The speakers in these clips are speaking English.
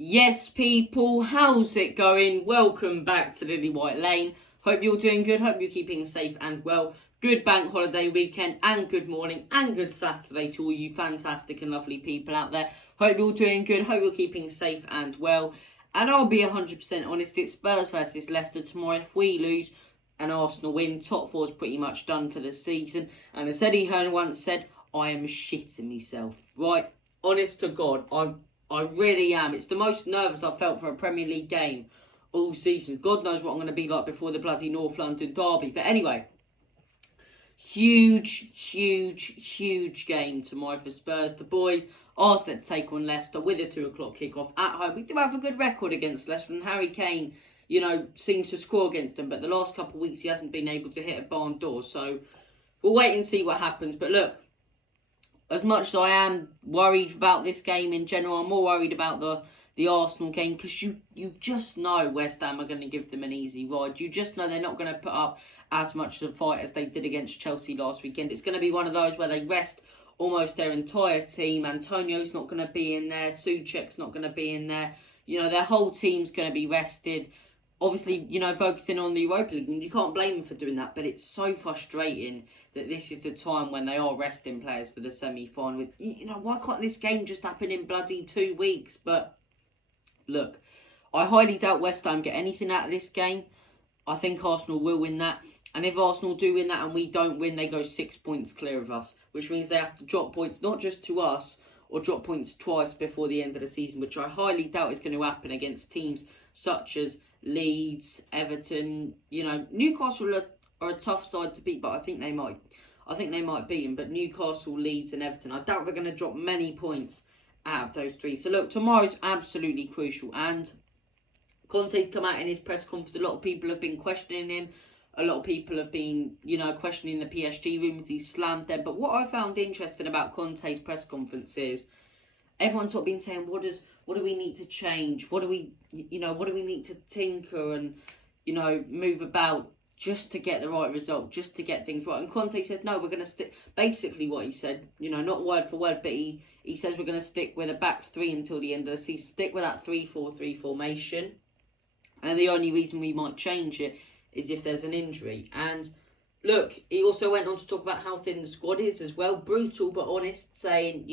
Yes, people, how's it going? Welcome back to Lilywhite Lane. Hope you're doing good. Hope you're keeping safe and well. Good bank holiday weekend and good morning and good Saturday to all you fantastic and lovely people out there. Hope you're doing good. Hope you're keeping safe and well. And I'll be 100% honest, it's Spurs versus Leicester tomorrow. If we lose and Arsenal win, top four is pretty much done for the season. And as Eddie Hearn once said, I am shitting myself. Right, honest to God, I really am. It's the most nervous I've felt for a Premier League game all season. God knows what I'm going to be like before the bloody North London derby. But anyway, huge game tomorrow for Spurs. The boys are set to take on Leicester with a 2 o'clock kickoff at home. We do have a good record against Leicester, and Harry Kane, seems to score against them. But the last couple of weeks he hasn't been able to hit a barn door. So we'll wait and see what happens. But look, as much as I am worried about this game in general, I'm more worried about the Arsenal game, because you just know West Ham are going to give them an easy ride. You just know they're not going to put up as much of a fight as they did against Chelsea last weekend. It's going to be one of those where they rest almost their entire team. Antonio's not going to be in there. Souček's not going to be in there. Their whole team's going to be rested. Obviously, focusing on the Europa League, and you can't blame them for doing that, but it's so frustrating that this is the time when they are resting players for the semi-final. Why can't this game just happen in bloody 2 weeks? But look, I highly doubt West Ham get anything out of this game. I think Arsenal will win that. And if Arsenal do win that and we don't win, they go 6 points clear of us, which means they have to drop points, not just to us, or drop points twice before the end of the season, which I highly doubt is going to happen against teams such as Leeds, Everton. Newcastle are a tough side to beat, but I think they might beat them. But Newcastle, Leeds and Everton, I doubt they're going to drop many points out of those three. So look, tomorrow's absolutely crucial. And Conte's come out in his press conference. A lot of people have been questioning him. A lot of people have been, questioning the PSG rumours. He slammed them. But what I found interesting about Conte's press conference is everyone's sort of been saying, what do we need to change? What do we need to tinker and, move about just to get the right result, just to get things right? And Conte said, no, we're going to stick. Basically what he said, not word for word, but he says we're going to stick with a back three until the end of the season, stick with that 3-4-3 formation. And the only reason we might change it is if there's an injury. And look, he also went on to talk about how thin the squad is as well. Brutal but honest, saying,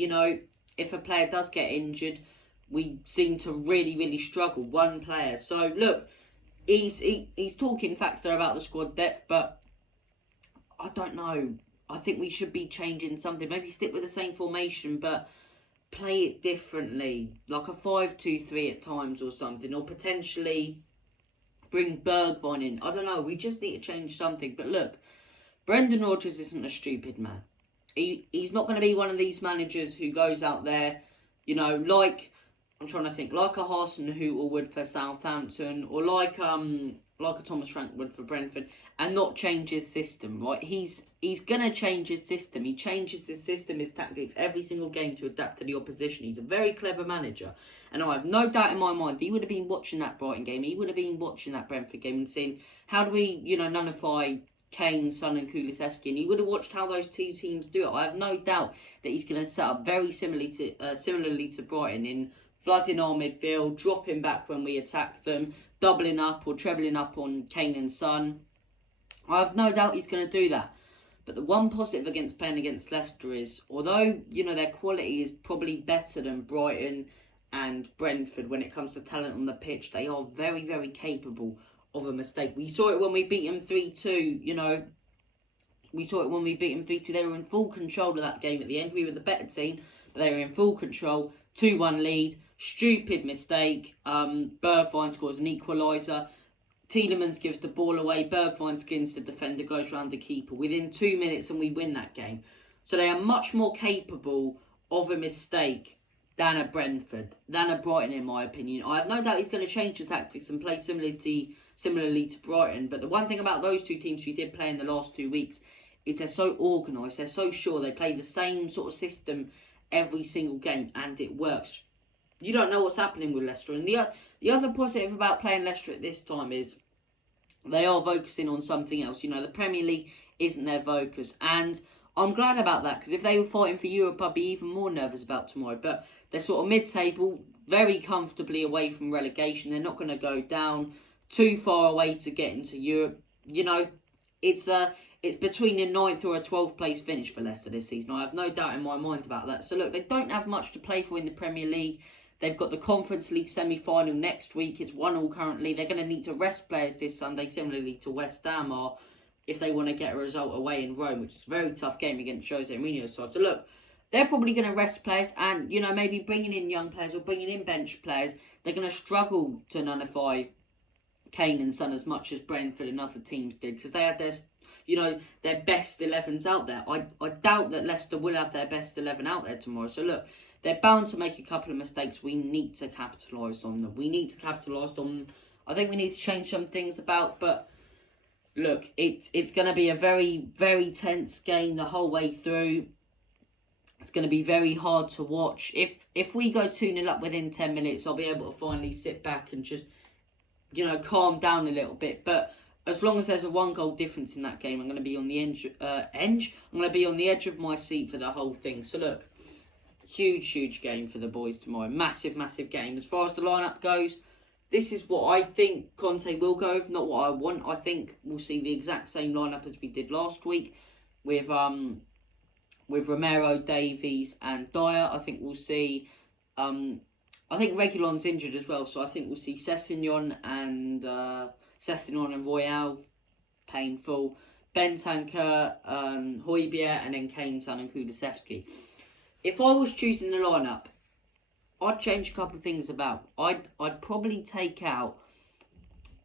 if a player does get injured, we seem to really struggle. One player. So look, he's talking facts there about the squad depth, but I don't know. I think we should be changing something. Maybe stick with the same formation, but play it differently, like a 5-2-3 at times or something, or potentially bring Bergwijn in. I don't know. We just need to change something. But look, Brendan Rodgers isn't a stupid man. He's not going to be one of these managers who goes out there, like, I'm trying to think, like a Hasenhüttl would for Southampton, or like a Thomas Frank would for Brentford, and not change his system, right? He's going to change his system. He changes his system, his tactics, every single game to adapt to the opposition. He's a very clever manager. And I have no doubt in my mind he would have been watching that Brighton game. He would have been watching that Brentford game and saying, how do we, nullify Kane, Son and Kulusevski? And he would have watched how those two teams do it. I have no doubt that he's going to set up very similarly to Brighton in flooding our midfield, dropping back when we attack them, doubling up or trebling up on Kane and Son. I have no doubt he's going to do that. But the one positive against playing against Leicester is, although, their quality is probably better than Brighton and Brentford when it comes to talent on the pitch, they are very capable of a mistake. We saw it when we beat them 3-2, We saw it when we beat them 3-2. They were in full control of that game at the end. We were the better team, but they were in full control. 2-1 lead. Stupid mistake. Bergwijn scores an equaliser. Tielemans gives the ball away. Bergwijn skins the defender, goes round the keeper within 2 minutes, and we win that game. So they are much more capable of a mistake than a Brentford, than a Brighton, in my opinion. I have no doubt he's going to change the tactics and play similarly to Brighton. But the one thing about those two teams we did play in the last 2 weeks is they're so organised, they're so sure, they play the same sort of system every single game, and it works. You don't know what's happening with Leicester. And the other positive about playing Leicester at this time is they are focusing on something else. The Premier League isn't their focus. And I'm glad about that, because if they were fighting for Europe, I'd be even more nervous about tomorrow. But they're sort of mid-table, very comfortably away from relegation. They're not going to go down too far away to get into Europe. You know, it's between a 9th or a 12th place finish for Leicester this season. I have no doubt in my mind about that. So look, they don't have much to play for in the Premier League. They've got the Conference League semi-final next week. It's 1-1 currently. They're going to need to rest players this Sunday, similarly to West Ham are, if they want to get a result away in Rome, which is a very tough game against Jose Mourinho's side. So look, they're probably going to rest players and, you know, maybe bringing in young players or bringing in bench players. They're going to struggle to nullify Kane and Son as much as Brentford and other teams did, because they had their, you know, their best 11s out there. I doubt that Leicester will have their best 11 out there tomorrow. So look, they're bound to make a couple of mistakes. We need to capitalise on them. We need to capitalise on them. I think we need to change some things about, but look, it's going to be a very, very tense game the whole way through. It's going to be very hard to watch. If we go 2-0 up within 10 minutes, I'll be able to finally sit back and just, you know, calm down a little bit. But as long as there's a 1-goal difference in that game, I'm going to be on the I'm going to be on the edge of my seat for the whole thing. So look, huge game for the boys tomorrow. Massive game. As far as the lineup goes, this is what I think Conte will go with, not what I want. I think we'll see the exact same lineup as we did last week with Romero, Davies and Dyer. I think we'll see, I think Reguilon's injured as well, so I think we'll see Sessegnon and Royale, painful, Bentancur, Højbjerg, and then Kane, Son and Kulusevski. If I was choosing the lineup, I'd change a couple of things about. I'd probably take out,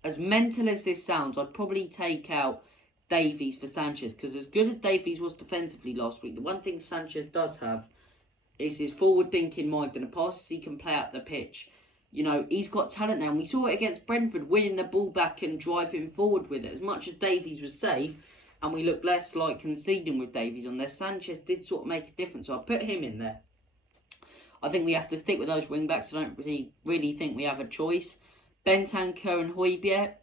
as mental as this sounds, I'd probably take out Davies for Sanchez, because as good as Davies was defensively last week, the one thing Sanchez does have is his forward-thinking mind and the passes he can play up the pitch. You know, he's got talent now, and we saw it against Brentford, winning the ball back and driving forward with it. As much as Davies was safe, and we looked less like conceding with Davies on there, Sanchez did sort of make a difference, so I put him in there. I think we have to stick with those wing-backs. I don't really think we have a choice. Bentancur and Højbjerg,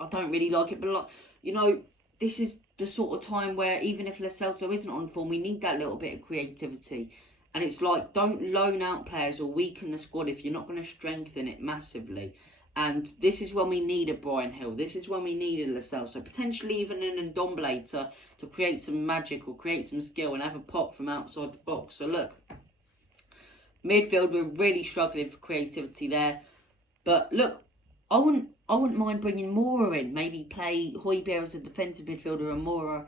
I don't really like it, but like, you know, this is the sort of time where even if Lo Celso isn't on form, we need that little bit of creativity. And it's like, don't loan out players or weaken the squad if you're not going to strengthen it massively. And this is when we need a Brian Hill. This is when we need a Lo Celso. Potentially even an Ndombele to create some magic or create some skill and have a pop from outside the box. So look, midfield, we're really struggling for creativity there. But look, I wouldn't mind bringing Mora in. Maybe play Højbjerg as a defensive midfielder and Mora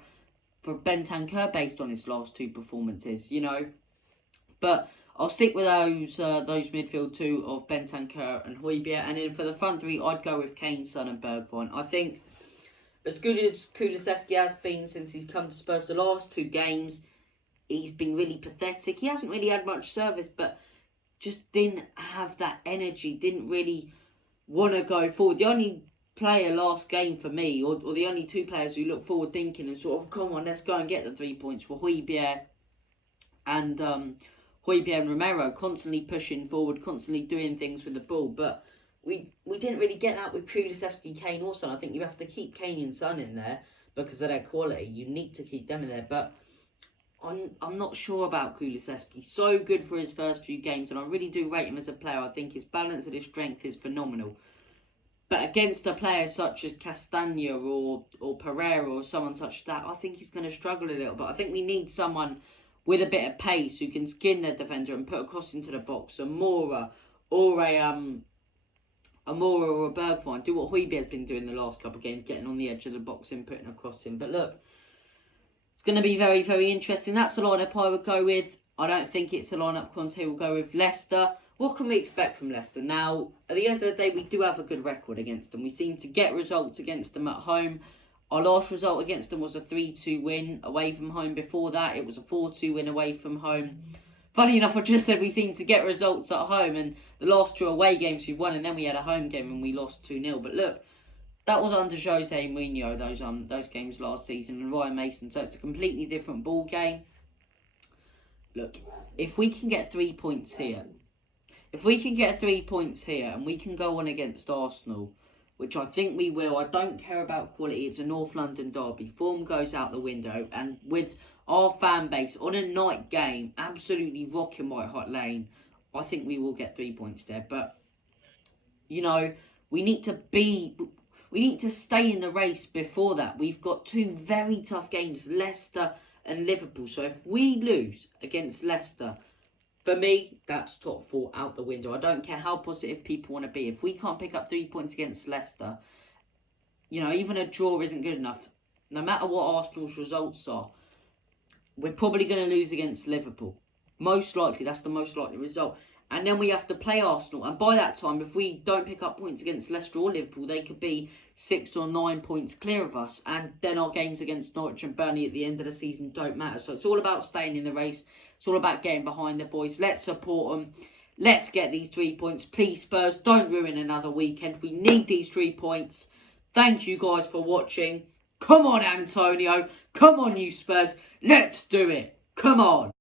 for Bentancur based on his last two performances, you know. But I'll stick with those midfield two of Bentancur and Højbjerg. And then for the front three, I'd go with Kane, Son and Bergwijn. I think as good as Kulusevski has been since he's come to Spurs the last two games, he's been really pathetic. He hasn't really had much service, but just didn't have that energy, didn't really want to go forward. The only player last game for me, or the only two players who look forward thinking and sort of, come on, let's go and get the 3 points, were Højbjerg and Romero, constantly pushing forward, constantly doing things with the ball. But we didn't really get that with Kulusevski, Kane or Son. I think you have to keep Kane and Son in there because of their quality. You need to keep them in there. But I'm not sure about Kulusevski. So good for his first few games, and I really do rate him as a player. I think his balance and his strength is phenomenal. But against a player such as Castagna or Pereira or someone such as that, I think he's going to struggle a little bit. I think we need someone with a bit of pace who can skin their defender and put a cross into the box. A Mora or a Bergwijn. Do what Højbjerg's been doing the last couple of games, getting on the edge of the box and putting a cross in. But look, it's going to be very, very interesting. That's the lineup I would go with. I don't think it's a lineup Conte will go with. Leicester. What can we expect from Leicester? Now, at the end of the day, we do have a good record against them. We seem to get results against them at home. Our last result against them was a 3-2 win away from home. Before that, it was a 4-2 win away from home. Funny enough, I just said we seem to get results at home, and the last two away games we've won, and then we had a home game and we lost 2-0. But look, that was under Jose Mourinho, those games last season, and Ryan Mason. So it's a completely different ball game. Look, if we can get 3 points here, and we can go on against Arsenal, which I think we will. I don't care about quality. It's a North London derby. Form goes out the window. And with our fan base on a night game, absolutely rocking White Hart Lane, I think we will get 3 points there. But, you know, we need to stay in the race before that. We've got 2 very tough games, Leicester and Liverpool. So if we lose against Leicester, for me, that's top 4 out the window. I don't care how positive people want to be. If we can't pick up 3 points against Leicester, you know, even a draw isn't good enough. No matter what Arsenal's results are, we're probably going to lose against Liverpool. Most likely, that's the most likely result. And then we have to play Arsenal. And by that time, if we don't pick up points against Leicester or Liverpool, they could be 6 or 9 points clear of us. And then our games against Norwich and Burnley at the end of the season don't matter. So it's all about staying in the race. It's all about getting behind the boys. Let's support them. Let's get these 3 points. Please, Spurs, don't ruin another weekend. We need these 3 points. Thank you guys for watching. Come on, Antonio. Come on, you Spurs. Let's do it. Come on.